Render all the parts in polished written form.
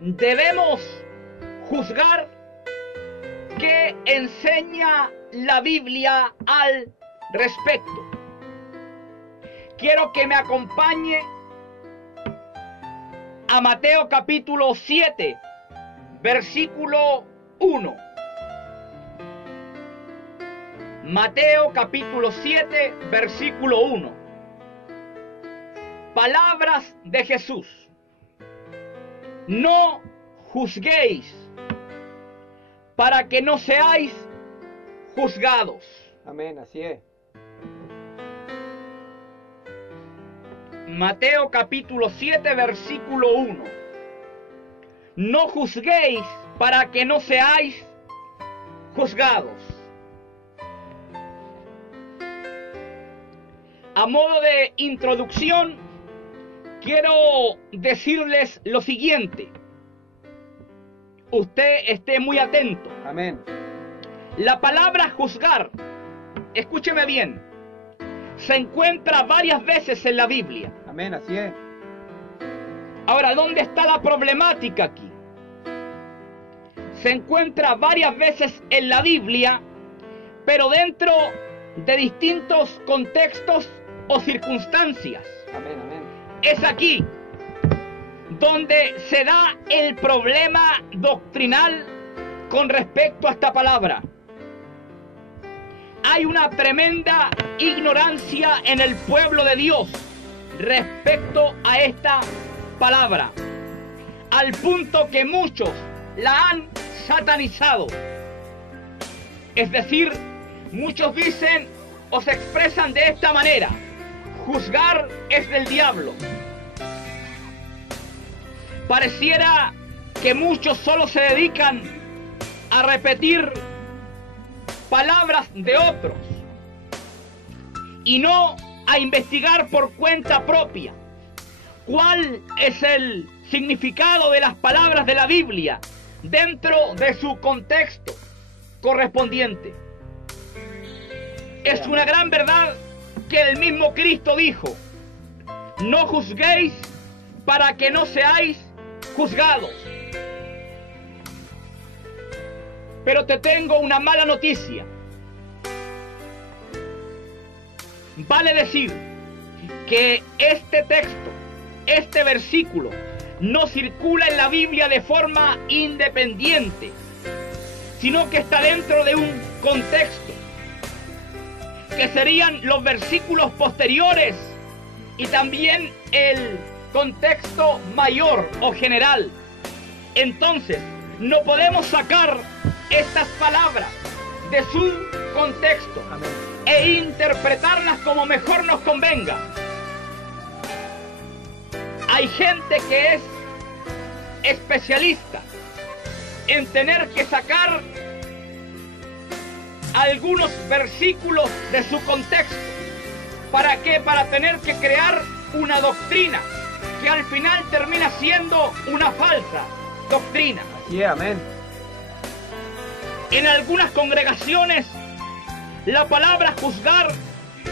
debemos juzgar qué enseña la Biblia al respecto. Quiero que me acompañe a Mateo capítulo 7, versículo 1. Mateo capítulo 7, versículo 1. Palabras de Jesús. No juzguéis para que no seáis juzgados. Amén, así es. Mateo capítulo 7, versículo 1. No juzguéis para que no seáis juzgados. A modo de introducción, quiero decirles lo siguiente. Usted esté muy atento. Amén. La palabra juzgar, escúcheme bien, se encuentra varias veces en la Biblia. Amén, así es. Ahora, ¿dónde está la problemática aquí? Se encuentra varias veces en la Biblia, pero dentro de distintos contextos o circunstancias. Amén, amén. Es aquí donde se da el problema doctrinal con respecto a esta palabra. Hay una tremenda ignorancia en el pueblo de Dios respecto a esta palabra, al punto que muchos la han satanizado. Es decir, muchos dicen o se expresan de esta manera: juzgar es del diablo. Pareciera que muchos solo se dedican a repetir palabras de otros y no a investigar por cuenta propia cuál es el significado de las palabras de la Biblia dentro de su contexto correspondiente. Es una gran verdad que el mismo Cristo dijo: no juzguéis para que no seáis juzgados. Pero te tengo una mala noticia. Vale decir que este texto, este versículo, no circula en la Biblia de forma independiente, sino que está dentro de un contexto, que serían los versículos posteriores y también el contexto mayor o general. Entonces, no podemos sacar estas palabras de su contexto. Amén. E interpretarlas como mejor nos convenga. Hay gente que es especialista en tener que sacar algunos versículos de su contexto. ¿Para qué? Para tener que crear una doctrina que al final termina siendo una falsa doctrina. Así es, amén. En algunas congregaciones, la palabra juzgar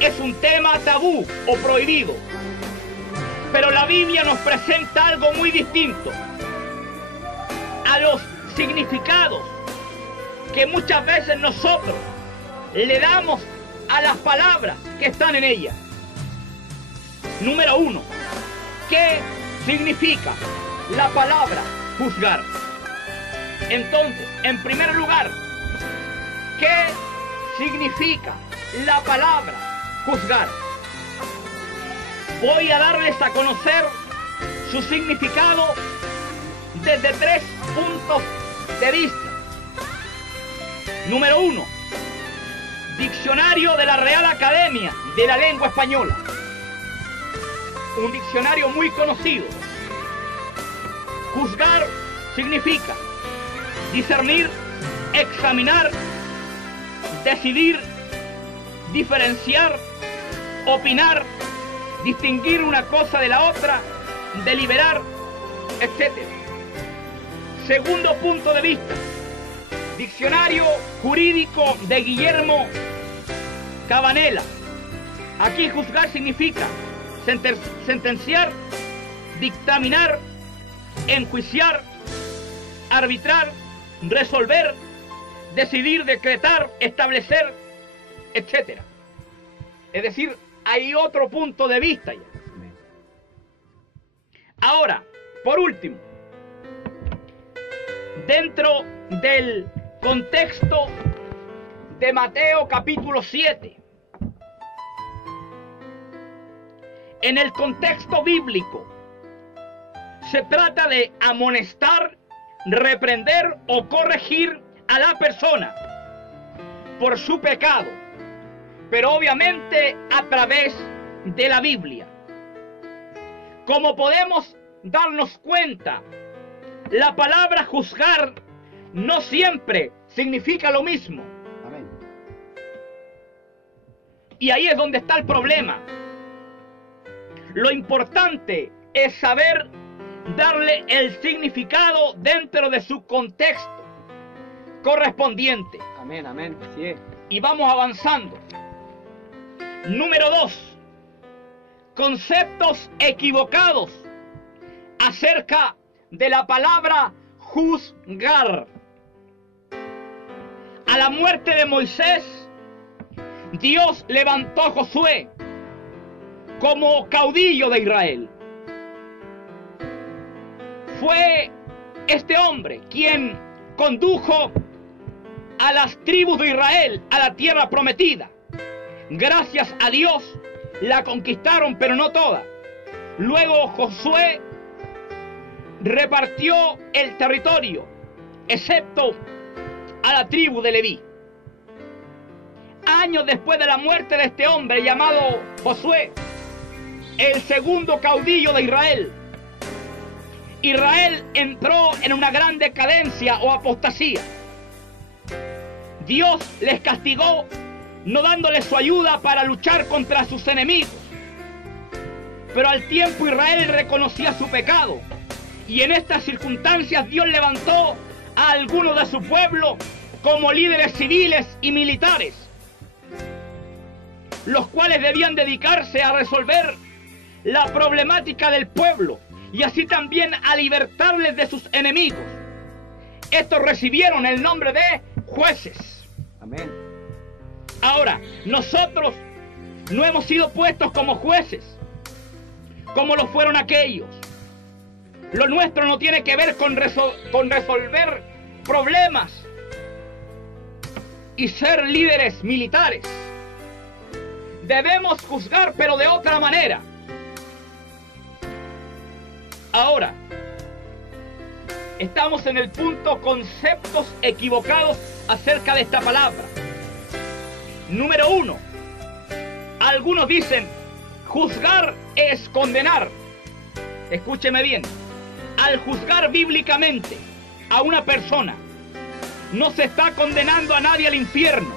es un tema tabú o prohibido. Pero la Biblia nos presenta algo muy distinto a los significados que muchas veces nosotros le damos a las palabras que están en ella. Número 1. ¿Qué significa la palabra juzgar? Entonces, en primer lugar, ¿qué significa la palabra juzgar? Voy a darles a conocer su significado desde 3 puntos de vista. Número 1. Diccionario de la Real Academia de la Lengua Española. Un diccionario muy conocido. Juzgar significa discernir, examinar, decidir, diferenciar, opinar, distinguir una cosa de la otra, deliberar, etc. Segundo punto de vista, diccionario jurídico de Guillermo Cabanela. Aquí juzgar significa sentenciar, dictaminar, enjuiciar, arbitrar, resolver, decidir, decretar, establecer, etc. Es decir, hay otro punto de vista ya. Ahora, por último, dentro del contexto de Mateo capítulo 7, en el contexto bíblico, se trata de amonestar, reprender o corregir a la persona por su pecado, pero obviamente a través de la Biblia. Como podemos darnos cuenta, la palabra juzgar no siempre significa lo mismo. Amén. Y ahí es donde está el problema. Lo importante es saber darle el significado dentro de su contexto correspondiente. Amén, amén. Así es. Y vamos avanzando. Número 2. Conceptos equivocados acerca de la palabra juzgar. A la muerte de Moisés, Dios levantó a Josué como caudillo de Israel. Fue este hombre quien condujo a las tribus de Israel a la tierra prometida. Gracias a Dios la conquistaron, pero no toda. Luego Josué repartió el territorio, excepto a la tribu de Leví. Años después de la muerte de este hombre llamado Josué, el segundo caudillo de Israel, Israel entró en una gran decadencia o apostasía. Dios les castigó, no dándoles su ayuda para luchar contra sus enemigos. Pero al tiempo Israel reconocía su pecado, y en estas circunstancias Dios levantó a algunos de su pueblo como líderes civiles y militares, los cuales debían dedicarse a resolver la problemática del pueblo y así también a libertarles de sus enemigos. Estos recibieron el nombre de jueces. Amén. Ahora, nosotros no hemos sido puestos como jueces, como lo fueron aquellos. Lo nuestro no tiene que ver con resolver problemas y ser líderes militares. Debemos juzgar, pero de otra manera. Ahora, estamos en el punto conceptos equivocados acerca de esta palabra. Número 1. Algunos dicen, juzgar es condenar. Escúcheme bien. Al juzgar bíblicamente a una persona, no se está condenando a nadie al infierno.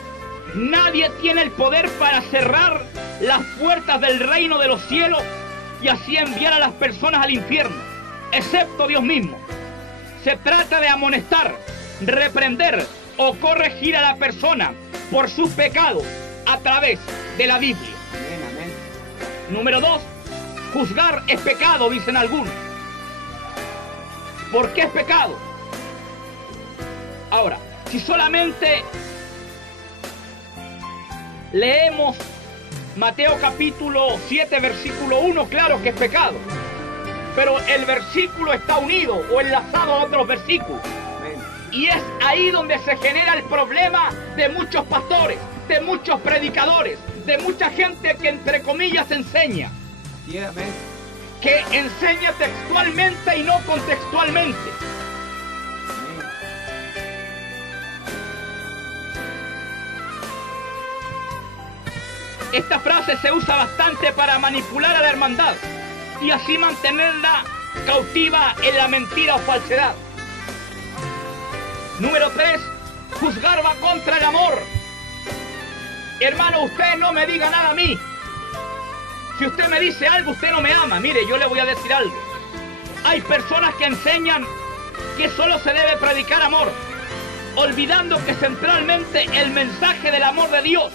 Nadie tiene el poder para cerrar las puertas del reino de los cielos y así enviar a las personas al infierno, excepto Dios mismo. Se trata de amonestar, reprender o corregir a la persona por sus pecados a través de la Biblia. Amén, amén. Número 2, juzgar es pecado, dicen algunos. ¿Por qué es pecado? Ahora, si solamente leemos Mateo capítulo 7, versículo 1, claro que es pecado. Pero el versículo está unido o enlazado a otros versículos. Amén. Y es ahí donde se genera el problema de muchos pastores, de muchos predicadores, de mucha gente que entre comillas enseña. Sí, amén. Que enseña textualmente y no contextualmente. Amén. Esta frase se usa bastante para manipular a la hermandad y así mantenerla cautiva en la mentira o falsedad. Número 3, juzgar va contra el amor. Hermano, usted no me diga nada a mí. Si usted me dice algo, usted no me ama. Mire, yo le voy a decir algo. Hay personas que enseñan que solo se debe predicar amor, olvidando que centralmente el mensaje del amor de Dios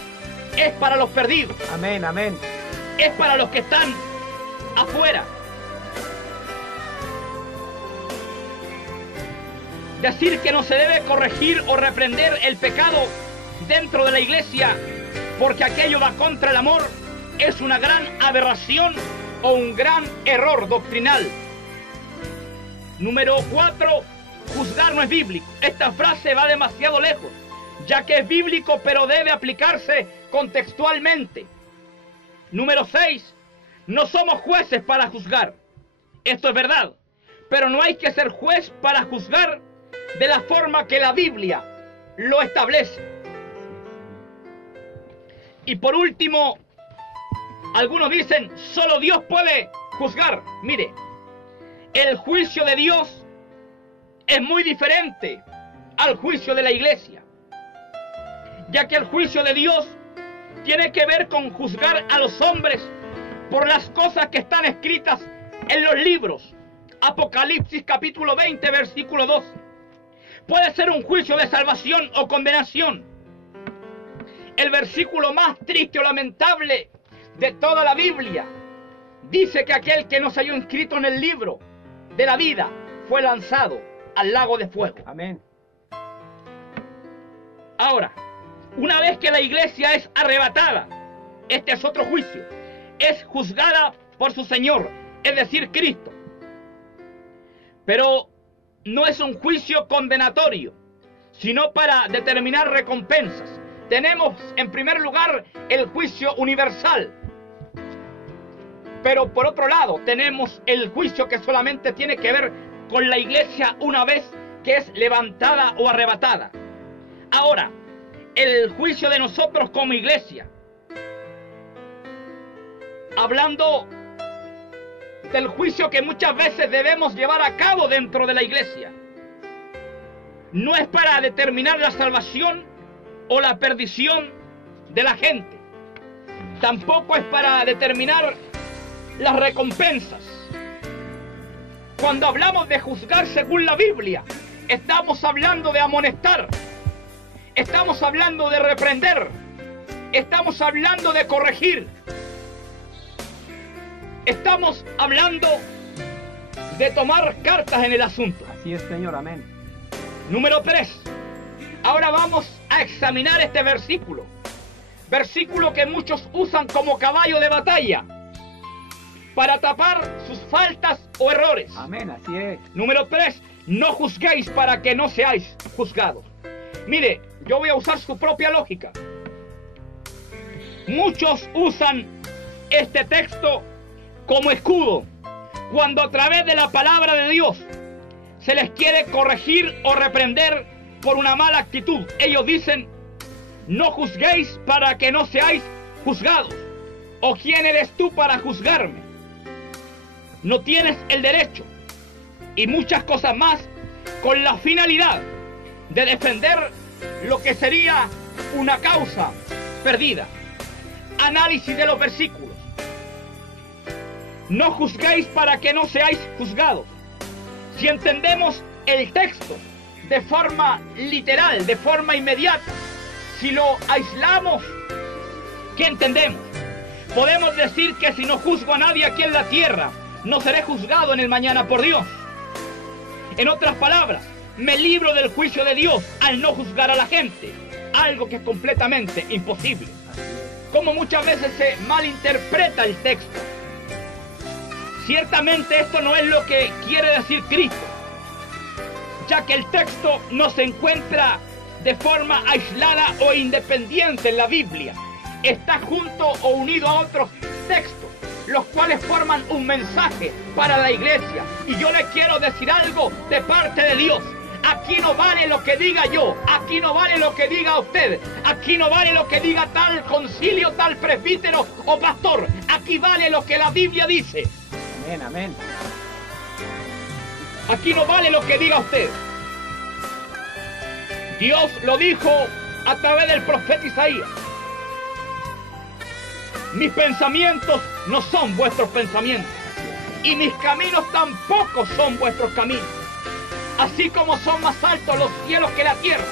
es para los perdidos. Amén, amén. Es para los que están afuera. decir que no se debe corregir o reprender el pecado dentro de la iglesia porque aquello va contra el amor es una gran aberración o un gran error doctrinal. Número 4, juzgar no es bíblico. Esta frase va demasiado lejos, ya que es bíblico, pero debe aplicarse contextualmente. Número 6, no somos jueces para juzgar. Esto es verdad, pero no hay que ser juez para juzgar de la forma que la Biblia lo establece. Y por último, algunos dicen, solo Dios puede juzgar. Mire, el juicio de Dios es muy diferente al juicio de la iglesia, ya que el juicio de Dios tiene que ver con juzgar a los hombres por las cosas que están escritas en los libros. Apocalipsis capítulo 20, versículo 12. Puede ser un juicio de salvación o condenación. El versículo más triste o lamentable de toda la Biblia dice que aquel que no se halló inscrito en el libro de la vida fue lanzado al lago de fuego. Amén. Ahora, una vez que la iglesia es arrebatada, este es otro juicio, es juzgada por su Señor, es decir, Cristo. Pero no es un juicio condenatorio, sino para determinar recompensas. Tenemos en primer lugar el juicio universal, pero por otro lado tenemos el juicio que solamente tiene que ver con la iglesia una vez que es levantada o arrebatada. Ahora, el juicio de nosotros como iglesia, hablando del juicio que muchas veces debemos llevar a cabo dentro de la iglesia, no es para determinar la salvación o la perdición de la gente, tampoco es para determinar las recompensas. Cuando hablamos de juzgar según la Biblia, estamos hablando de amonestar, estamos hablando de reprender, estamos hablando de corregir, estamos hablando de tomar cartas en el asunto. Así es, Señor, amén. Número 3. Ahora vamos a examinar este versículo. Versículo que muchos usan como caballo de batalla para tapar sus faltas o errores. Amén, así es. Número 3. No juzguéis para que no seáis juzgados. Mire, yo voy a usar su propia lógica. Muchos usan este texto como escudo cuando a través de la palabra de Dios se les quiere corregir o reprender por una mala actitud. Ellos dicen, no juzguéis para que no seáis juzgados. ¿O quién eres tú para juzgarme? No tienes el derecho. Y muchas cosas más con la finalidad de defender lo que sería una causa perdida. Análisis de los versículos. No juzguéis para que no seáis juzgados. Si entendemos el texto de forma literal, de forma inmediata, si lo aislamos, ¿qué entendemos? Podemos decir que si no juzgo a nadie aquí en la tierra, no seré juzgado en el mañana por Dios. En otras palabras, me libro del juicio de Dios al no juzgar a la gente, algo que es completamente imposible. Como muchas veces se malinterpreta el texto. Ciertamente esto no es lo que quiere decir Cristo, ya que el texto no se encuentra de forma aislada o independiente en la Biblia. Está junto o unido a otros textos, los cuales forman un mensaje para la iglesia. Y yo le quiero decir algo de parte de Dios. Aquí no vale lo que diga yo, aquí no vale lo que diga usted, aquí no vale lo que diga tal concilio, tal presbítero o pastor. Aquí vale lo que la Biblia dice. Amén, amén. Aquí no vale lo que diga usted. Dios lo dijo a través del profeta Isaías. Mis pensamientos no son vuestros pensamientos, y mis caminos tampoco son vuestros caminos. Así como son más altos los cielos que la tierra,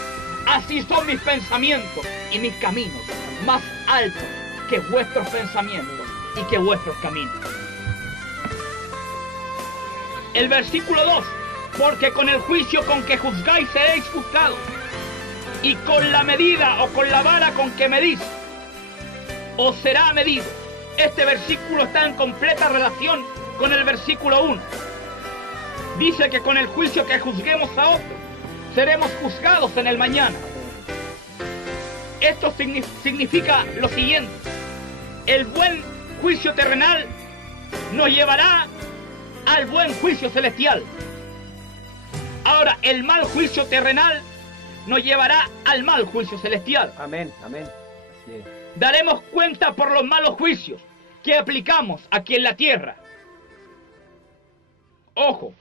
así son mis pensamientos y mis caminos más altos que vuestros pensamientos y que vuestros caminos. El versículo 2 Porque con el juicio con que juzgáis seréis juzgados, y con la medida o con la vara con que medís, os será medido. Este versículo está en completa relación con el versículo 1. Dice que con el juicio que juzguemos a otros, seremos juzgados en el mañana. Esto significa lo siguiente: el buen juicio terrenal nos llevará al buen juicio celestial. Ahora, el mal juicio terrenal nos llevará al mal juicio celestial. Amén, amén. Así es. Daremos cuenta por los malos juicios que aplicamos aquí en la tierra. Ojo,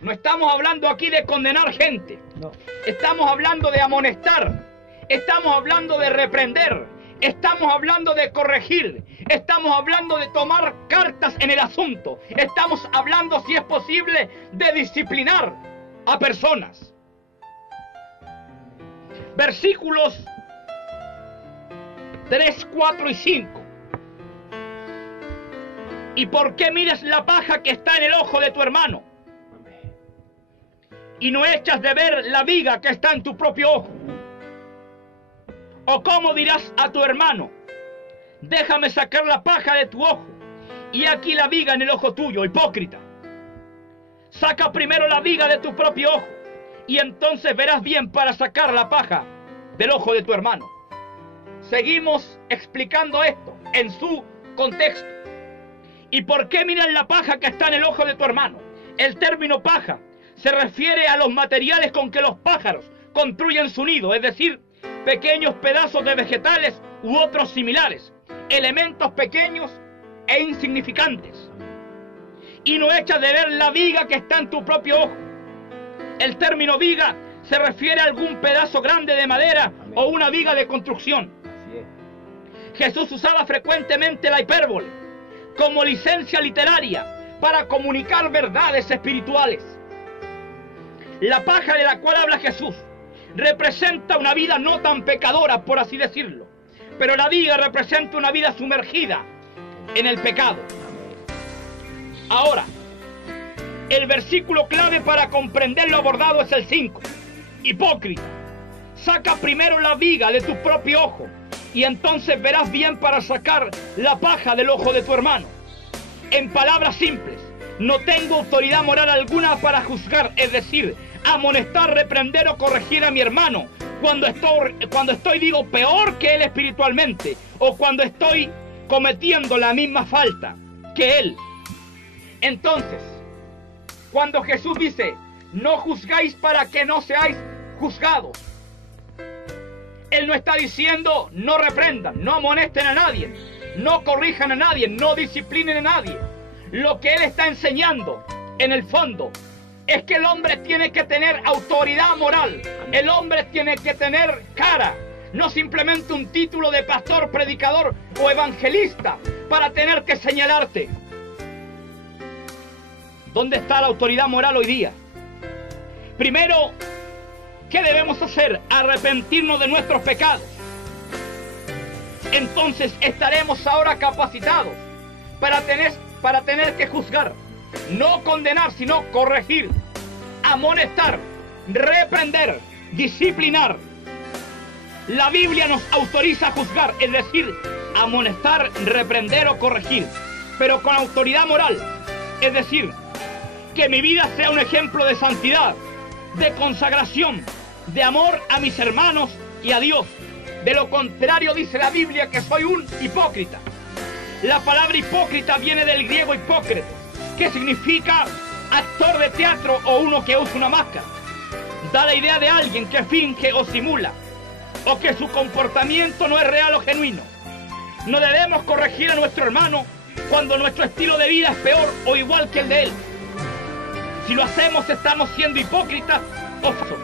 no estamos hablando aquí de condenar gente. No. Estamos hablando de amonestar. Estamos hablando de reprender. Estamos hablando de corregir. Estamos hablando de tomar cartas en el asunto. Estamos hablando, si es posible, de disciplinar a personas. Versículos 3, 4 y 5. ¿Y por qué miras la paja que está en el ojo de tu hermano, y no echas de ver la viga que está en tu propio ojo? ¿O cómo dirás a tu hermano: déjame sacar la paja de tu ojo, y aquí la viga en el ojo tuyo? Hipócrita, saca primero la viga de tu propio ojo, y entonces verás bien para sacar la paja del ojo de tu hermano. Seguimos explicando esto en su contexto. ¿Y por qué miras la paja que está en el ojo de tu hermano? El término paja se refiere a los materiales con que los pájaros construyen su nido, es decir, pequeños pedazos de vegetales u otros similares, elementos pequeños e insignificantes. Y no echas de ver la viga que está en tu propio ojo. El término viga se refiere a algún pedazo grande de madera o una viga de construcción. Así es. Jesús usaba frecuentemente la hipérbole como licencia literaria para comunicar verdades espirituales. La paja de la cual habla Jesús representa una vida no tan pecadora, por así decirlo, pero la viga representa una vida sumergida en el pecado. Ahora, el versículo clave para comprender lo abordado es el 5. Hipócrita, saca primero la viga de tu propio ojo, y entonces verás bien para sacar la paja del ojo de tu hermano. En palabras simples, no tengo autoridad moral alguna para juzgar, es decir, amonestar, reprender o corregir a mi hermano cuando estoy digo peor que él espiritualmente, o cuando estoy cometiendo la misma falta que él. Entonces, cuando Jesús dice: no juzgáis para que no seáis juzgados, Él no está diciendo no reprendan, no amonesten a nadie, no corrijan a nadie, no disciplinen a nadie. Lo que Él está enseñando, en el fondo, es que el hombre tiene que tener autoridad moral. El hombre tiene que tener cara, no simplemente un título de pastor, predicador o evangelista para tener que señalarte. ¿Dónde está la autoridad moral hoy día? Primero, ¿qué debemos hacer? Arrepentirnos de nuestros pecados. Entonces estaremos ahora capacitados para tener que juzgar, no condenar, sino corregir, amonestar, reprender, disciplinar. La Biblia nos autoriza a juzgar, es decir, amonestar, reprender o corregir, pero con autoridad moral, es decir, que mi vida sea un ejemplo de santidad, de consagración, de amor a mis hermanos y a Dios. De lo contrario, dice la Biblia que soy un hipócrita. La palabra hipócrita viene del griego hipócrita, que significa actor de teatro o uno que usa una máscara. Da la idea de alguien que finge o simula, o que su comportamiento no es real o genuino. No debemos corregir a nuestro hermano cuando nuestro estilo de vida es peor o igual que el de él. Si lo hacemos, estamos siendo hipócritas o falsos,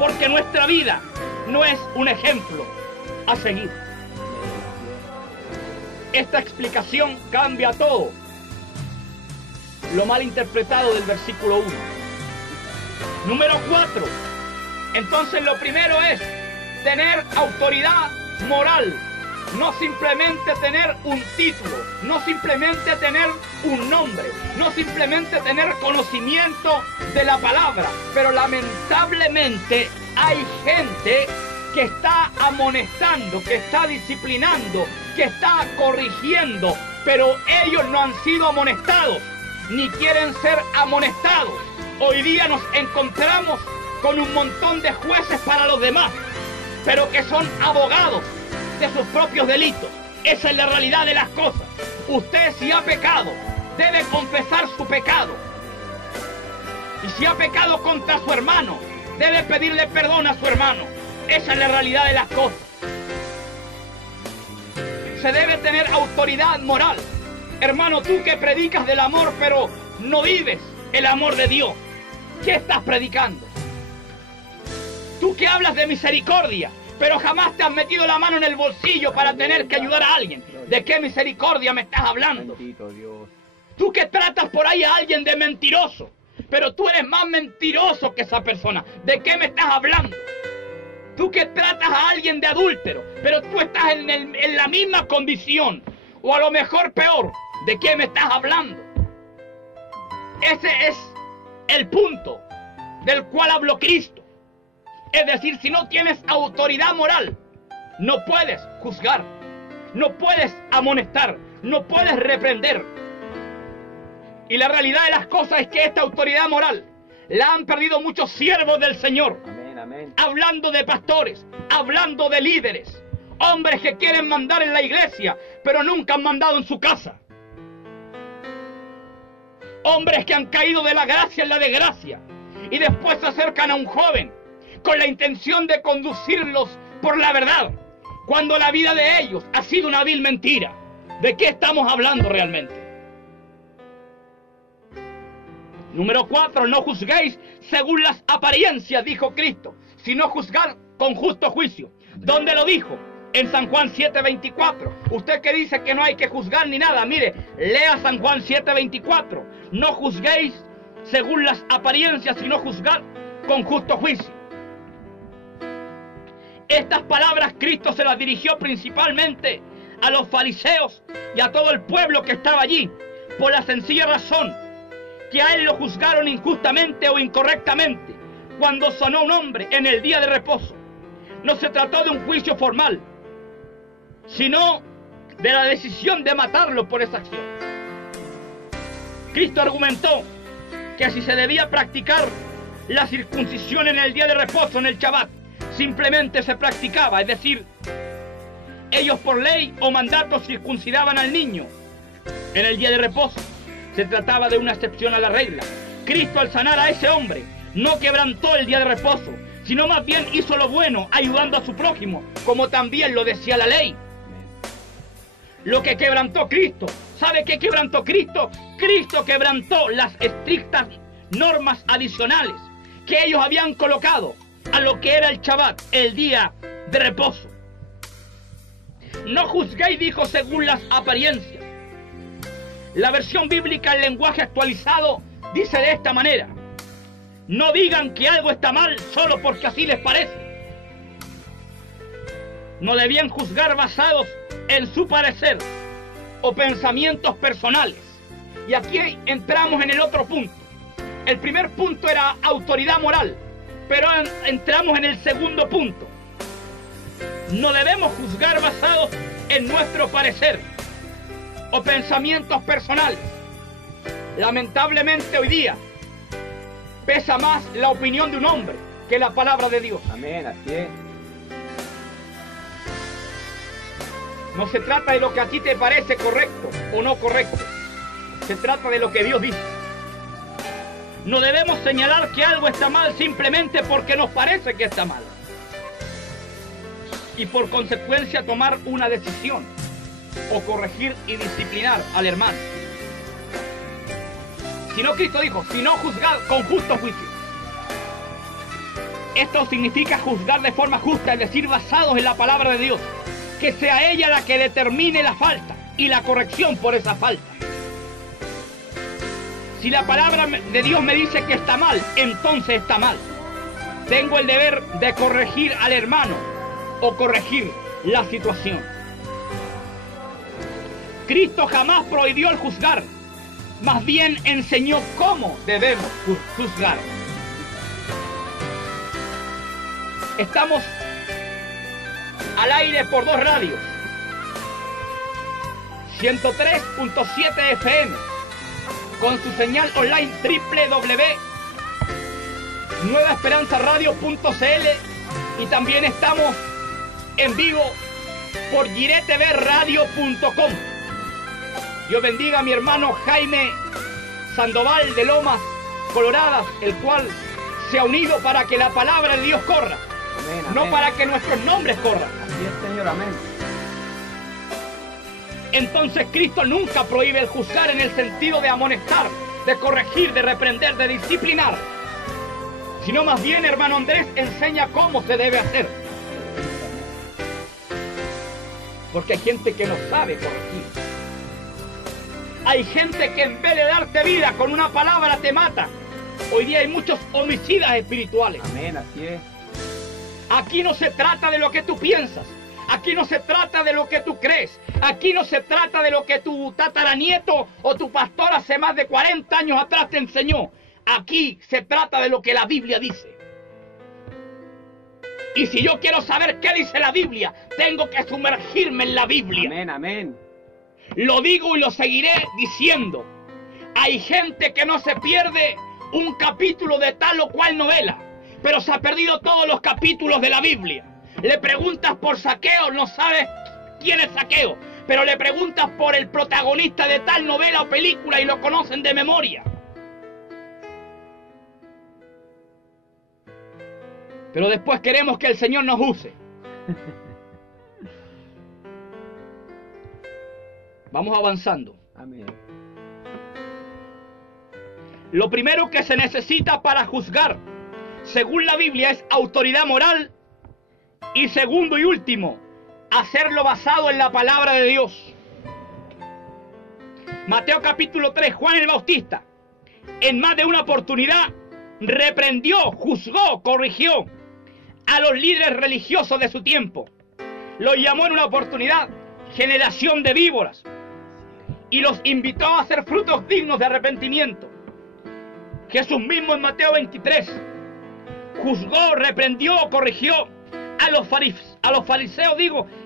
porque nuestra vida no es un ejemplo a seguir. Esta explicación cambia todo lo mal interpretado del versículo 1. Número 4. Entonces lo primero es tener autoridad moral no simplemente tener un título, no simplemente tener un nombre, no simplemente tener conocimiento de la palabra, pero lamentablemente hay gente que está amonestando, que está disciplinando, que está corrigiendo, pero ellos no han sido amonestados, ni quieren ser amonestados. Hoy día nos encontramos con un montón de jueces para los demás, pero que son abogados de sus propios delitos. Esa es la realidad de las cosas. Usted, si ha pecado, debe confesar su pecado. Y si ha pecado contra su hermano, debe pedirle perdón a su hermano. Esa es la realidad de las cosas. Se debe tener autoridad moral. Hermano, tú que predicas del amor, pero no vives el amor de Dios, ¿qué estás predicando? Tú que hablas de misericordia, pero jamás te has metido la mano en el bolsillo para tener que ayudar a alguien, ¿de qué misericordia me estás hablando? Bendito Dios. Tú que tratas por ahí a alguien de mentiroso, pero tú eres más mentiroso que esa persona, ¿de qué me estás hablando? Tú que tratas a alguien de adúltero, pero tú estás en la misma condición, o a lo mejor peor, ¿de qué me estás hablando? Ese es el punto del cual habló Cristo. Es decir, si no tienes autoridad moral, no puedes juzgar, no puedes amonestar, no puedes reprender. Y la realidad de las cosas es que esta autoridad moral la han perdido muchos siervos del Señor. Amén, amén. Hablando de pastores, hablando de líderes, hombres que quieren mandar en la iglesia, pero nunca han mandado en su casa. Hombres que han caído de la gracia en la desgracia y después se acercan a un joven con la intención de conducirlos por la verdad, cuando la vida de ellos ha sido una vil mentira. ¿De qué estamos hablando realmente? Número 4, no juzguéis según las apariencias, dijo Cristo, sino juzgar con justo juicio. ¿Dónde lo dijo? En San Juan 7:24. Usted que dice que no hay que juzgar ni nada, mire, lea San Juan 7:24. No juzguéis según las apariencias, sino juzgar con justo juicio. Estas palabras Cristo se las dirigió principalmente a los fariseos y a todo el pueblo que estaba allí, por la sencilla razón que a él lo juzgaron injustamente o incorrectamente cuando sanó a un hombre en el día de reposo. No se trató de un juicio formal, sino de la decisión de matarlo por esa acción. Cristo argumentó que si se debía practicar la circuncisión en el día de reposo, en el Shabbat, simplemente se practicaba, es decir, ellos por ley o mandato circuncidaban al niño en el día de reposo. Se trataba de una excepción a la regla. Cristo, al sanar a ese hombre, no quebrantó el día de reposo, sino más bien hizo lo bueno, ayudando a su prójimo, como también lo decía la ley. Lo que quebrantó Cristo, ¿sabe qué quebrantó Cristo? Cristo quebrantó las estrictas normas adicionales que ellos habían colocado a lo que era el Shabbat, el día de reposo. No juzguéis, dijo, según las apariencias. La versión bíblica en lenguaje actualizado dice de esta manera: no digan que algo está mal solo porque así les parece. No debían juzgar basados en su parecer o pensamientos personales. Y aquí entramos en el otro punto. El primer punto era autoridad moral, pero entramos en el segundo punto. No debemos juzgar basados en nuestro parecer o pensamientos personales. Lamentablemente hoy día pesa más la opinión de un hombre que la palabra de Dios. Amén, así es. No se trata de lo que a ti te parece correcto o no correcto. Se trata de lo que Dios dice. No debemos señalar que algo está mal simplemente porque nos parece que está mal. Y por consecuencia tomar una decisión o corregir y disciplinar al hermano. Sino Cristo dijo, sino juzgar con justo juicio. Esto significa juzgar de forma justa, es decir, basados en la palabra de Dios. Que sea ella la que determine la falta y la corrección por esa falta. Si la palabra de Dios me dice que está mal, entonces está mal. Tengo el deber de corregir al hermano o corregir la situación. Cristo jamás prohibió el juzgar, más bien enseñó cómo debemos juzgar. Estamos al aire por 2 radios, 103.7 FM, con su señal online www.nuevaesperanzaradio.cl, y también estamos en vivo por giretvradio.com. Dios bendiga a mi hermano Jaime Sandoval de Lomas Coloradas, el cual se ha unido para que la palabra de Dios corra, Amén, amén. no para que nuestros nombres corran. Así es, Señor, amén. Entonces Cristo nunca prohíbe el juzgar en el sentido de amonestar, de corregir, de reprender, de disciplinar, sino más bien, hermano Andrés, enseña cómo se debe hacer. Porque hay gente que no sabe corregir. Hay gente que en vez de darte vida con una palabra te mata. Hoy día hay muchos homicidas espirituales. Amén, así es. Aquí no se trata de lo que tú piensas. Aquí no se trata de lo que tú crees. Aquí no se trata de lo que tu tataranieto o tu pastor hace más de 40 años atrás te enseñó. Aquí se trata de lo que la Biblia dice. Y si yo quiero saber qué dice la Biblia, tengo que sumergirme en la Biblia. Amén, amén. Lo digo y lo seguiré diciendo. Hay gente que no se pierde un capítulo de tal o cual novela, pero se ha perdido todos los capítulos de la Biblia. Le preguntas por Zaqueo, no sabes quién es Zaqueo, pero le preguntas por el protagonista de tal novela o película y lo conocen de memoria. Pero después queremos que el Señor nos use. Vamos avanzando. Amén. Lo primero que se necesita para juzgar, según la Biblia, es autoridad moral. Y segundo y último, hacerlo basado en la palabra de Dios. Mateo capítulo 3, Juan el Bautista, en más de una oportunidad, reprendió, juzgó, corrigió a los líderes religiosos de su tiempo. Los llamó en una oportunidad generación de víboras y los invitó a hacer frutos dignos de arrepentimiento. Jesús mismo en Mateo 23 juzgó, reprendió, corrigió a los fariseos,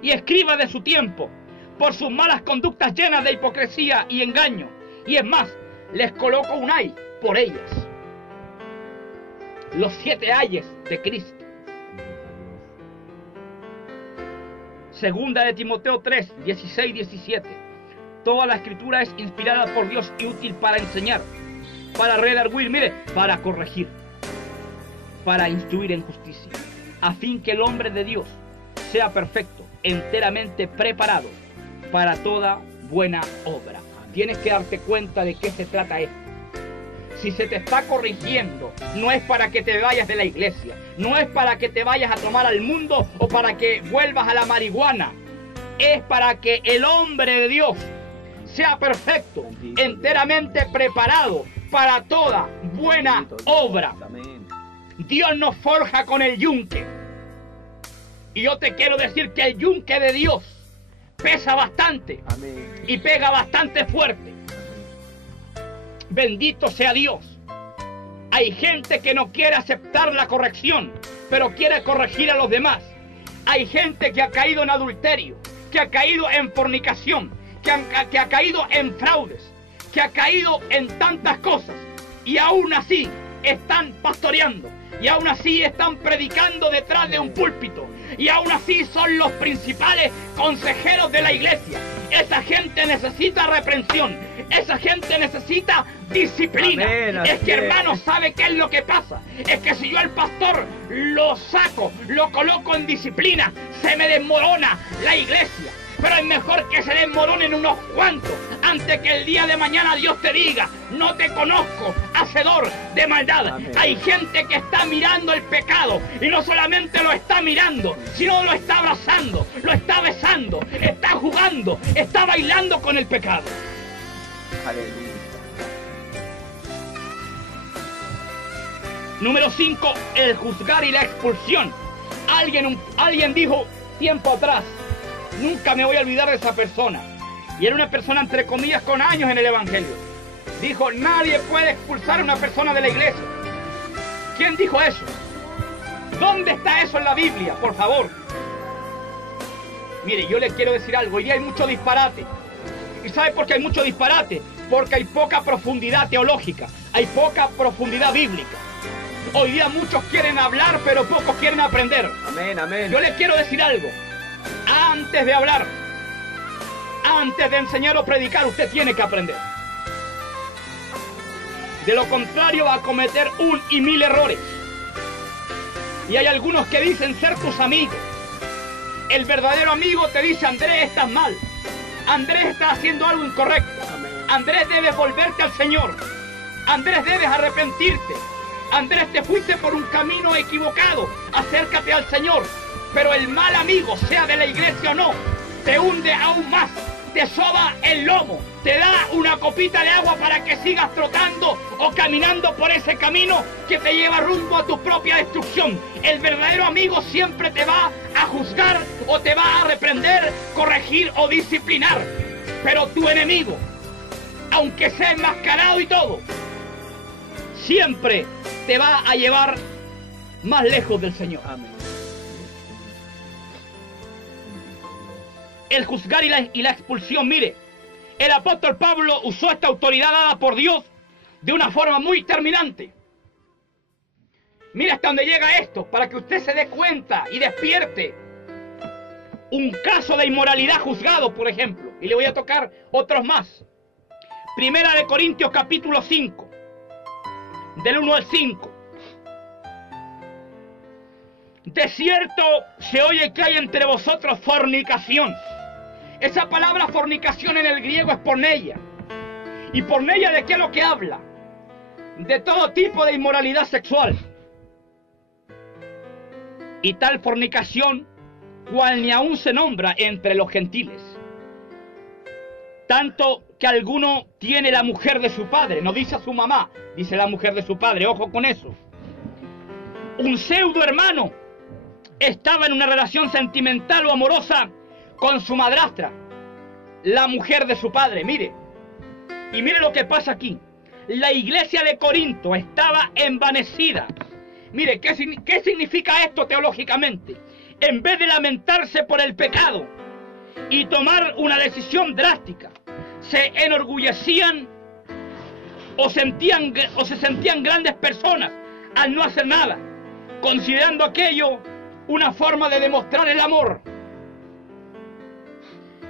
y escribas de su tiempo por sus malas conductas llenas de hipocresía y engaño. Y es más, les colocó un ay por ellas. Los 7 ayes de Cristo. Segunda de Timoteo 3, 16, 17. Toda la escritura es inspirada por Dios y útil para enseñar, para redarguir, mire, para corregir, para instruir en justicia, a fin que el hombre de Dios sea perfecto, enteramente preparado para toda buena obra. Tienes que darte cuenta de qué se trata esto. Si se te está corrigiendo, no es para que te vayas de la iglesia, no es para que te vayas a tomar al mundo o para que vuelvas a la marihuana. Es para que el hombre de Dios sea perfecto, enteramente preparado para toda buena obra. Amén. Dios nos forja con el yunque. Y yo te quiero decir que el yunque de Dios pesa bastante. Amén. Y pega bastante fuerte. Bendito sea Dios. Hay gente que no quiere aceptar la corrección, pero quiere corregir a los demás. Hay gente que ha caído en adulterio, que ha caído en fornicación, que ha caído en fraudes, que ha caído en tantas cosas, y aún así están pastoreando, y aún así están predicando detrás de un púlpito, y aún así son los principales consejeros de la iglesia. Esa gente necesita reprensión, esa gente necesita disciplina. Amén, es que, hermano, ¿sabe qué es lo que pasa? Es que si yo al pastor lo saco, lo coloco en disciplina, se me desmorona la iglesia. Pero es mejor que se desmoronen unos cuantos antes que el día de mañana Dios te diga: no te conozco, hacedor de maldad. Amén. Hay gente que está mirando el pecado y no solamente lo está mirando, sino lo está abrazando, lo está besando, está jugando, está bailando con el pecado. Aleluya. Número 5, el juzgar y la expulsión. Alguien dijo tiempo atrás, nunca me voy a olvidar de esa persona. y era una persona entre comillas con años en el evangelio. Dijo, nadie puede expulsar a una persona de la iglesia. ¿Quién dijo eso? ¿Dónde está eso en la Biblia? Por favor. Mire, yo le quiero decir algo. Hoy día hay mucho disparate. ¿Y sabe por qué hay mucho disparate? Porque hay poca profundidad teológica. Hay poca profundidad bíblica. Hoy día muchos quieren hablar, pero pocos quieren aprender. Amén, amén. Yo le quiero decir algo. Antes de hablar, antes de enseñar o predicar, usted tiene que aprender. De lo contrario va a cometer un y mil errores. Y hay algunos que dicen ser tus amigos. El verdadero amigo te dice, Andrés, estás mal. Andrés, estás haciendo algo incorrecto. Amén. Andrés, debes volverte al Señor. Andrés, debes arrepentirte. Andrés, te fuiste por un camino equivocado. Acércate al Señor. Pero el mal amigo, sea de la iglesia o no, te hunde aún más. Te soba el lomo. Te da una copita de agua para que sigas trotando o caminando por ese camino que te lleva rumbo a tu propia destrucción. El verdadero amigo siempre te va a juzgar o te va a reprender, corregir o disciplinar. Pero tu enemigo, aunque sea enmascarado y todo, siempre te va a llevar más lejos del Señor. Amén. El juzgar y la expulsión, mire, el apóstol Pablo usó esta autoridad dada por Dios de una forma muy terminante. Mire hasta dónde llega esto, para que usted se dé cuenta y despierte. Un caso de inmoralidad juzgado, por ejemplo, y le voy a tocar otros más. Primera de Corintios capítulo 5, del 1 al 5. De cierto se oye que hay entre vosotros fornicación. Esa palabra fornicación en el griego es porneia. ¿Y porneia de qué es lo que habla? De todo tipo de inmoralidad sexual. Y tal fornicación, cual ni aún se nombra entre los gentiles. Tanto que alguno tiene la mujer de su padre, no dice a su mamá, dice la mujer de su padre, ojo con eso. Un pseudo hermano estaba en una relación sentimental o amorosa con su madrastra, la mujer de su padre. Mire, y mire lo que pasa aquí. La iglesia de Corinto estaba envanecida. Mire, ¿qué significa esto teológicamente? En vez de lamentarse por el pecado y tomar una decisión drástica, se enorgullecían o se sentían grandes personas al no hacer nada, considerando aquello una forma de demostrar el amor.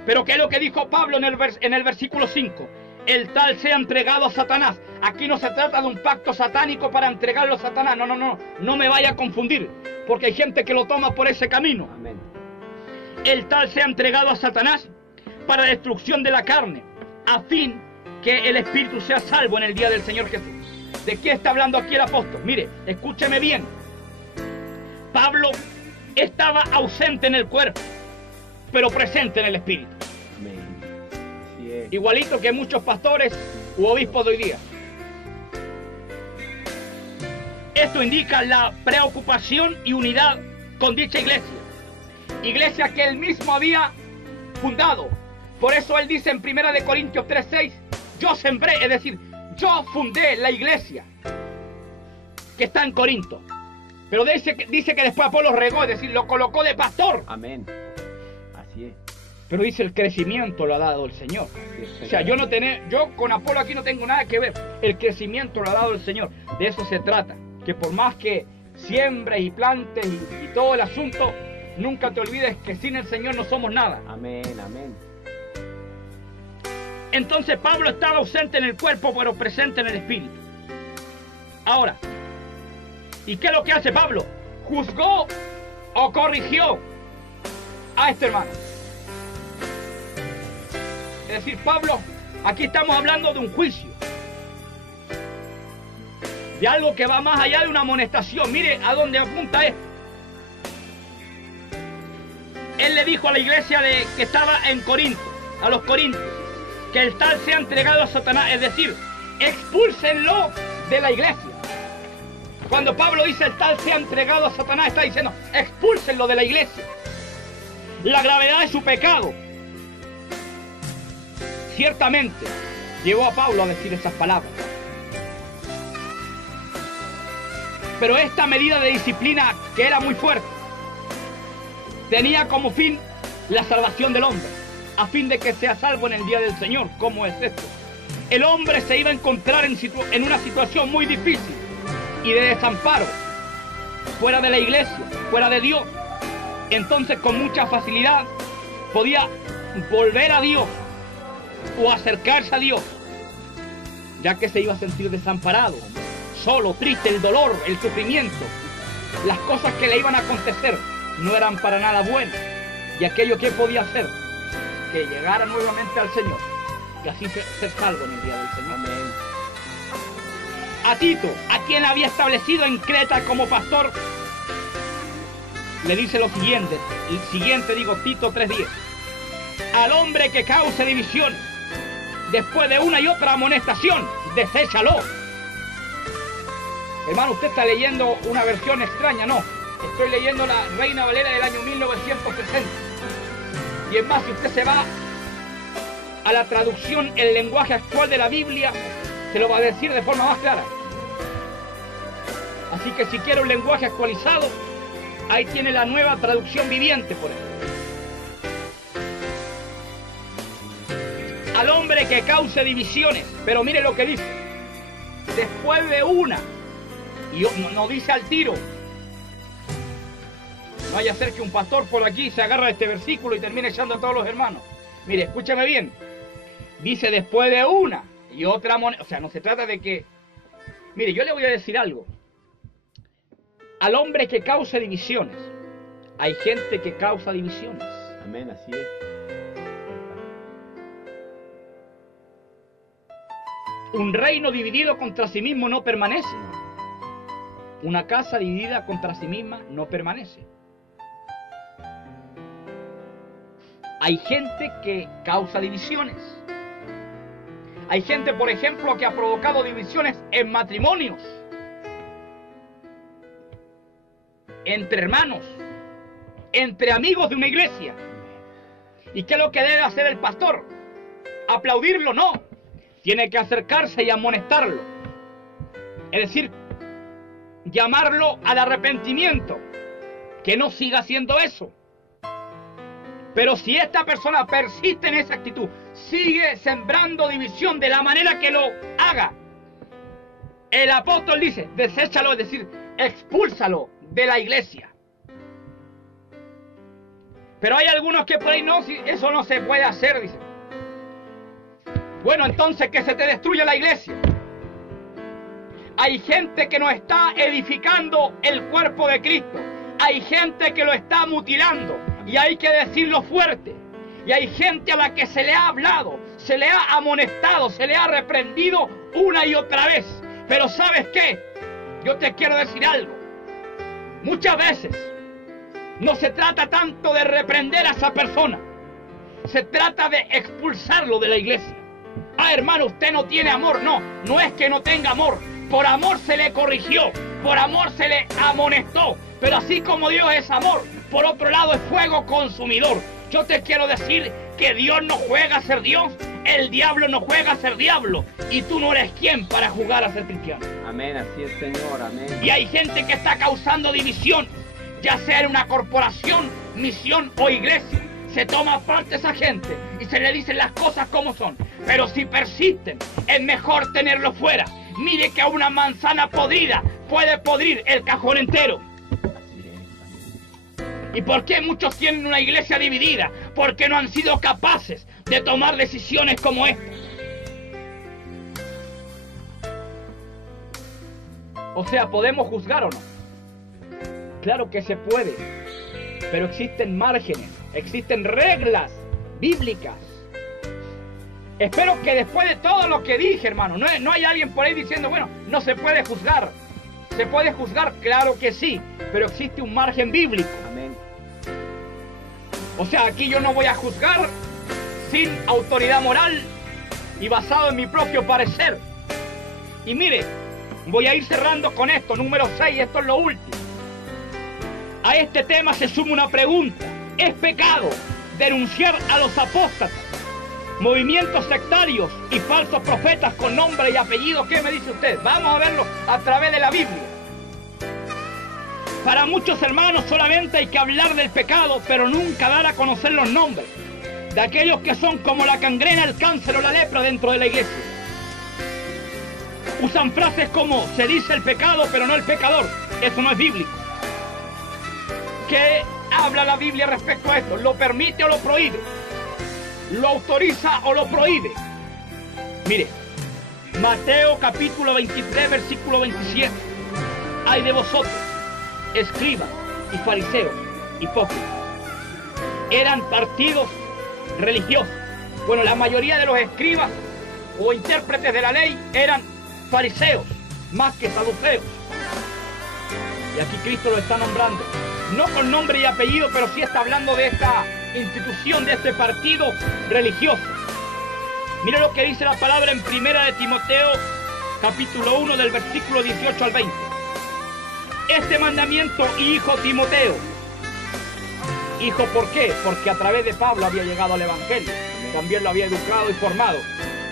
Pero ¿qué es lo que dijo Pablo en el versículo 5? El tal sea entregado a Satanás. Aquí no se trata de un pacto satánico para entregarlo a Satanás. No me vaya a confundir, porque hay gente que lo toma por ese camino. Amén. El tal sea entregado a Satanás para destrucción de la carne, a fin que el espíritu sea salvo en el día del Señor Jesús. ¿De qué está hablando aquí el apóstol? Mire, escúcheme bien. Pablo estaba ausente en el cuerpo, pero presente en el espíritu. Amén. Así es. Igualito que muchos pastores u obispos de hoy día. Esto indica la preocupación y unidad con dicha iglesia. Iglesia que él mismo había fundado. Por eso él dice en 1 de Corintios 3:6, yo sembré, es decir, yo fundé la iglesia que está en Corinto. Pero dice que después Apolo regó, es decir, lo colocó de pastor. Amén. Así es. Pero dice el crecimiento lo ha dado el Señor. Así es, O sea, yo con Apolo aquí no tengo nada que ver. El crecimiento lo ha dado el Señor. De eso se trata. Que por más que siembres y plantes y todo el asunto, nunca te olvides que sin el Señor no somos nada. Amén, amén. Entonces Pablo estaba ausente en el cuerpo, pero presente en el espíritu. Ahora, ¿y qué es lo que hace Pablo? Juzgó o corrigió a este hermano. Es decir, Pablo, aquí estamos hablando de un juicio, de algo que va más allá de una amonestación. Mire a dónde apunta esto. Él le dijo a la iglesia que estaba en Corinto, a los corintios, que el tal sea entregado a Satanás, es decir, expúlsenlo de la iglesia. Cuando Pablo dice el tal sea entregado a Satanás, está diciendo expúlsenlo de la iglesia. La gravedad de su pecado ciertamente llevó a Pablo a decir esas palabras. Pero esta medida de disciplina, que era muy fuerte, tenía como fin la salvación del hombre, a fin de que sea salvo en el día del Señor. ¿Cómo es esto? El hombre se iba a encontrar en una situación muy difícil y de desamparo, fuera de la iglesia, fuera de Dios. Entonces con mucha facilidad podía volver a Dios o acercarse a Dios, ya que se iba a sentir desamparado, solo, triste, el dolor, el sufrimiento, las cosas que le iban a acontecer no eran para nada buenas, y aquello que podía hacer, que llegara nuevamente al Señor y así ser salvo en el día del Señor. Amén. A Tito, a quien había establecido en Creta como pastor, le dice lo siguiente, Tito 3:10: al hombre que cause divisiones, después de una y otra amonestación, deséchalo. Hermano, usted está leyendo una versión extraña. No, estoy leyendo la Reina Valera del año 1960. Y es más, si usted se va a la traducción, el lenguaje actual de la Biblia, se lo va a decir de forma más clara. Así que si quiere un lenguaje actualizado, ahí tiene la nueva traducción viviente, por ejemplo. Al hombre que cause divisiones, pero mire lo que dice: después de una, y no dice al tiro. No vaya a ser que un pastor por aquí se agarra de este versículo y termine echando a todos los hermanos. Mire, escúchame bien. Dice después de una y otra moneda. O sea, no se trata de que... Mire, yo le voy a decir algo. Al hombre que cause divisiones, hay gente que causa divisiones. Amén, así es. Un reino dividido contra sí mismo no permanece. Una casa dividida contra sí misma no permanece. Hay gente que causa divisiones. Hay gente, por ejemplo, que ha provocado divisiones en matrimonios, entre hermanos, entre amigos de una iglesia. ¿Y qué es lo que debe hacer el pastor? ¿Aplaudirlo? No. Tiene que acercarse y amonestarlo. Es decir, llamarlo al arrepentimiento, que no siga haciendo eso. Pero si esta persona persiste en esa actitud, sigue sembrando división de la manera que lo haga, el apóstol dice, deséchalo, es decir, expúlsalo de la iglesia. Pero hay algunos que por ahí no, si eso no se puede hacer, dicen. Bueno, entonces que se te destruya la iglesia. Hay gente que no está edificando el cuerpo de Cristo. Hay gente que lo está mutilando. Y hay que decirlo fuerte. Y hay gente a la que se le ha hablado, se le ha amonestado, se le ha reprendido una y otra vez. Pero ¿sabes qué? Yo te quiero decir algo. Muchas veces no se trata tanto de reprender a esa persona. Se trata de expulsarlo de la iglesia. Ah, hermano, usted no tiene amor. No, no es que no tenga amor. Por amor se le corrigió, por amor se le amonestó. Pero así como Dios es amor, por otro lado es fuego consumidor. Yo te quiero decir que Dios no juega a ser Dios, el diablo no juega a ser diablo, y tú no eres quien para jugar a ser cristiano. Amén, así es, Señor, amén. Y hay gente que está causando división, ya sea en una corporación, misión o iglesia. Se toma parte esa gente y se le dicen las cosas como son. Pero si persisten, es mejor tenerlo fuera. Mire que a una manzana podrida puede podrir el cajón entero. ¿Y por qué muchos tienen una iglesia dividida? Porque no han sido capaces de tomar decisiones como esta. O sea, ¿podemos juzgar o no? Claro que se puede, pero existen márgenes, existen reglas bíblicas. Espero que después de todo lo que dije, hermano, no hay alguien por ahí diciendo, bueno, no se puede juzgar. ¿Se puede juzgar? Claro que sí, pero existe un margen bíblico. Amén. O sea, aquí yo no voy a juzgar sin autoridad moral y basado en mi propio parecer. Y mire, voy a ir cerrando con esto, número 6, esto es lo último. A este tema se suma una pregunta. ¿Es pecado denunciar a los apóstatas? movimientos sectarios y falsos profetas con nombre y apellido. ¿Qué me dice usted? Vamos a verlo a través de la Biblia. Para muchos hermanos solamente hay que hablar del pecado, pero nunca dar a conocer los nombres de aquellos que son como la gangrena, el cáncer o la lepra dentro de la iglesia. Usan frases como se dice el pecado, pero no el pecador. Eso no es bíblico. ¿Qué habla la Biblia respecto a esto? ¿Lo permite o lo prohíbe? ¿Lo autoriza o lo prohíbe? Mire, Mateo capítulo 23, versículo 27. Ay de vosotros, escribas y fariseos, hipócritas. Eran partidos religiosos. Bueno, la mayoría de los escribas o intérpretes de la ley eran fariseos, más que saduceos. Y aquí Cristo lo está nombrando, no con nombre y apellido, pero sí está hablando de esta institución, de este partido religioso. Mira lo que dice la palabra en Primera de Timoteo, capítulo 1, del versículo 18 al 20. Este mandamiento, hijo Timoteo. Hijo, ¿por qué? Porque a través de Pablo había llegado al Evangelio. También lo había educado y formado.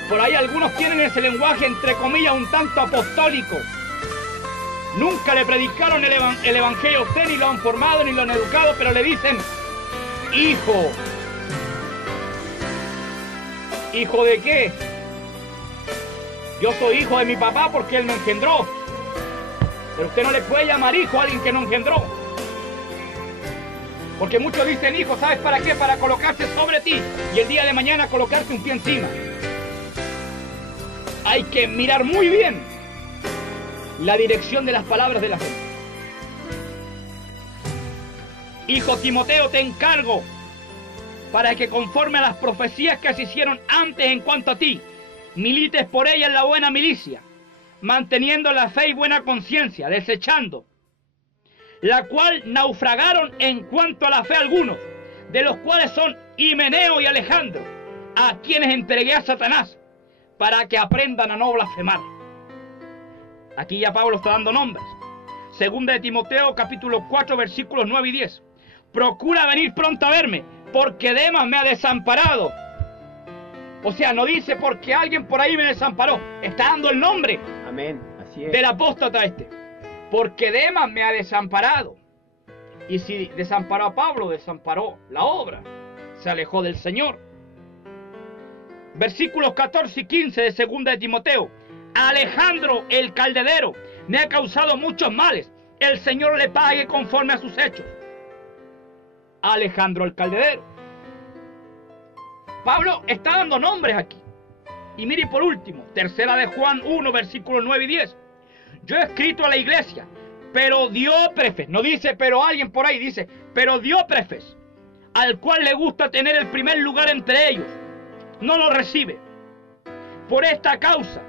Por ahí algunos tienen ese lenguaje, entre comillas, un tanto apostólico. Nunca le predicaron el Evangelio a usted, ni lo han formado, ni lo han educado, pero le dicen, hijo. ¿Hijo de qué? Yo soy hijo de mi papá porque él me engendró. Pero usted no le puede llamar hijo a alguien que no engendró. Porque muchos dicen hijo, ¿sabes para qué? Para colocarse sobre ti y el día de mañana colocarte un pie encima. Hay que mirar muy bien la dirección de las palabras de la gente. Hijo Timoteo, te encargo para que conforme a las profecías que se hicieron antes en cuanto a ti, milites por ella en la buena milicia, manteniendo la fe y buena conciencia, desechando la cual naufragaron en cuanto a la fe algunos, de los cuales son Himeneo y Alejandro, a quienes entregué a Satanás, para que aprendan a no blasfemar. Aquí ya Pablo está dando nombres. Segunda de Timoteo, capítulo 4, versículos 9 y 10. Procura venir pronto a verme, porque Demas me ha desamparado. O sea, no dice porque alguien por ahí me desamparó. Está dando el nombre. Amén. Así es. Del apóstata este. Porque Demas me ha desamparado. Y si desamparó a Pablo, desamparó la obra. Se alejó del Señor. Versículos 14 y 15 de segunda de Timoteo. Alejandro el caldedero me ha causado muchos males. El Señor le pague conforme a sus hechos. Alejandro el caldedero. Pablo está dando nombres aquí. Y mire por último, tercera de Juan 1, versículos 9 y 10. Yo he escrito a la iglesia, pero Diótrefes, no dice pero alguien por ahí, dice pero Diótrefes, al cual le gusta tener el primer lugar entre ellos, no lo recibe. Por esta causa,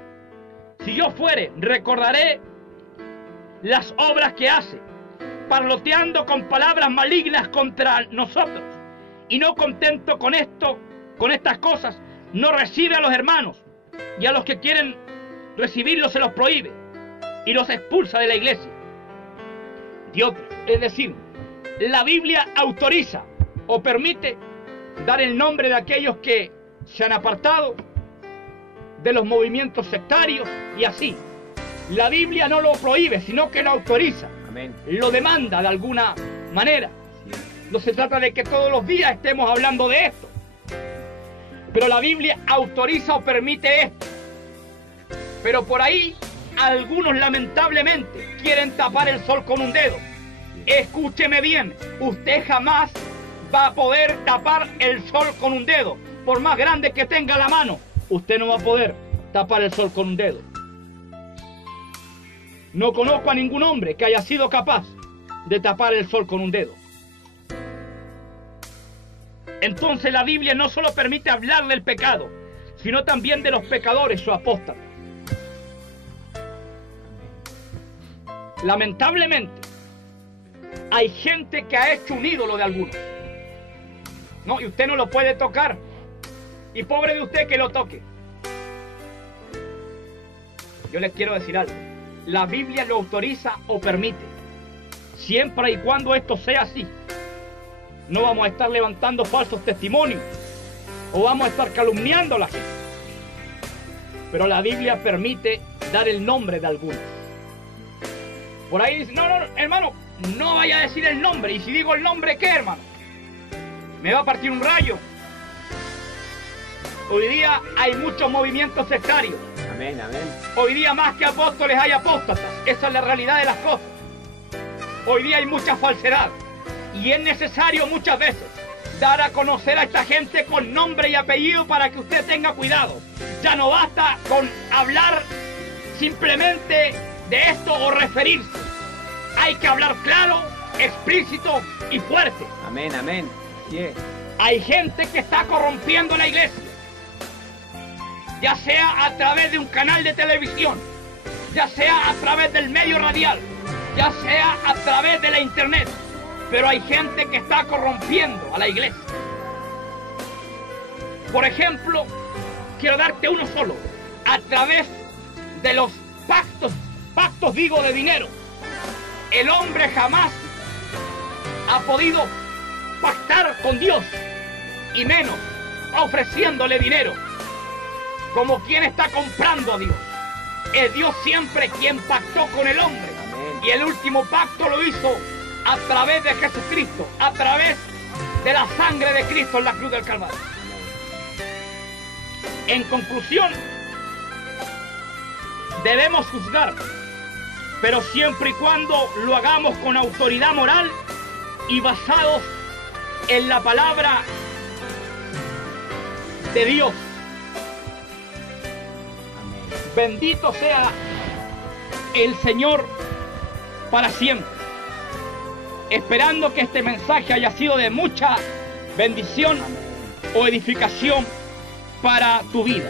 si yo fuere, recordaré las obras que hace, parloteando con palabras malignas contra nosotros, y no contento con esto, con estas cosas, no recibe a los hermanos, y a los que quieren recibirlos se los prohíbe, y los expulsa de la iglesia. Diótrefes, es decir, la Biblia autoriza o permite dar el nombre de aquellos que se han apartado de los movimientos sectarios y así. La Biblia no lo prohíbe, sino que lo autoriza. Amén. Lo demanda de alguna manera. No se trata de que todos los días estemos hablando de esto, pero la Biblia autoriza o permite esto. Pero por ahí algunos lamentablemente quieren tapar el sol con un dedo. Escúcheme bien, usted jamás va a poder tapar el sol con un dedo. Por más grande que tenga la mano, usted no va a poder tapar el sol con un dedo. No conozco a ningún hombre que haya sido capaz de tapar el sol con un dedo. Entonces la Biblia no solo permite hablar del pecado, sino también de los pecadores o apóstatas. Lamentablemente, hay gente que ha hecho un ídolo de algunos. No, y usted no lo puede tocar. Y pobre de usted que lo toque. Yo les quiero decir algo. La Biblia lo autoriza o permite. Siempre y cuando esto sea así. No vamos a estar levantando falsos testimonios o vamos a estar calumniando a la gente. Pero la Biblia permite dar el nombre de algunos. Por ahí dice, no, hermano, no vaya a decir el nombre. Y si digo el nombre, ¿qué, hermano? Me va a partir un rayo. Hoy día hay muchos movimientos sectarios. Amén, amén. Hoy día más que apóstoles hay apóstatas. Esa es la realidad de las cosas. Hoy día hay mucha falsedad. Y es necesario muchas veces dar a conocer a esta gente con nombre y apellido para que usted tenga cuidado. Ya no basta con hablar simplemente de esto o referirse. Hay que hablar claro, explícito y fuerte. Amén, amén. Así es. Hay gente que está corrompiendo la iglesia, ya sea a través de un canal de televisión, ya sea a través del medio radial, ya sea a través de la internet, pero hay gente que está corrompiendo a la iglesia. Por ejemplo, quiero darte uno solo, a través de los pactos digo de dinero. El hombre jamás ha podido pactar con Dios, y menos ofreciéndole dinero, como quien está comprando a Dios. Es Dios siempre quien pactó con el hombre. Amén. Y el último pacto lo hizo a través de Jesucristo, a través de la sangre de Cristo en la cruz del Calvario. En conclusión, debemos juzgar, pero siempre y cuando lo hagamos con autoridad moral y basados en la palabra de Dios. Amén. Bendito sea el Señor para siempre. Esperando que este mensaje haya sido de mucha bendición o edificación para tu vida.